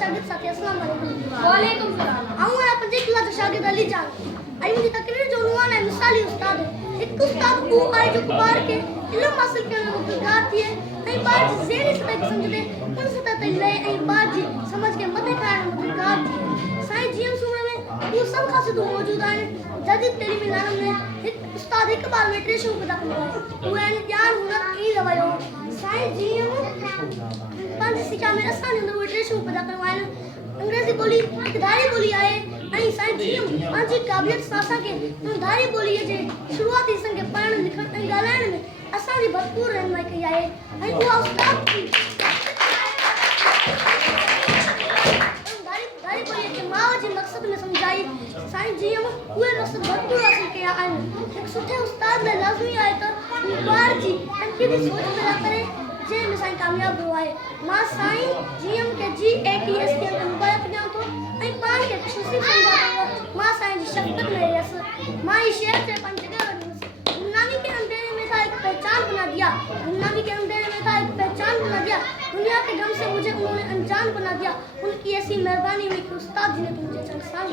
शागिर्द साथी अस्सलाम वालेकुम। वालेकुम सलाम। आऊं है पंजे क्लास शागिर्द अली जान। आई मुझे तकरीर जो उन्वान है मिसाली उस्ताद है। एक उस्ताद को आए जो कुबार के इल्म हासिल करने में मददगार थी है। आई बात ज़ेनी सतह की समझ ले उन सतह तक ले आई बात जी समझ के मदद करने में मददगार थी है। साईं जीएम सूबे में वो सब खासियत मौजूद हैं। जदीद तलीमी निज़ाम में एक उस्ताद एक बार में ट्रेशों पैदा करवाए। वो है ज्ञान हुनर ई रवायो। साईं जीएम पांच शिक्षा में आसानी अंदर वो ट्रेशों पैदा करवाए। अंग्रेजी बोली धारी बोली आए आई साईं जीएम पांच काबिलियत सासा के धारी बोली है जे शुरुआती संग के पढ़ने लिखने ऐं ॻाल्हाइण में असांजी भरपूर रहनुमाई कई आहे ऐं उहा उस्ताद थी धारी बोली के माउ जे मक़सद में समझाई साईं जीएम उहे मक़सद भरपूर हासिल कया आहिनि। हिकु सुठे उस्ताद लाइ लाज़मी आहे त ॿार जी तनक़ीदी सोच पैदा करे जंहिं में साईं कामयाब हुआ है। मां साईं जीएम के GATS के अंदर मुबारक ॾियां थो ऐं पाण खे ख़ुशी सम्झा थो। मां साईं जी शफ़क़त में रहियसि। मां ही शहर से पंज जगह वञुसि। गुमनामी के अंधेरे में था एक पहचान बना दिया। गुमनामी के अंधेरे में था एक पहचान बना दिया। दुनिया के गम से मुझे उन्होंने अनजान बना दिया। उनकी ऐसी मेहरबानी हुई कि उस्ताद जी ने तो मुझे चंद साल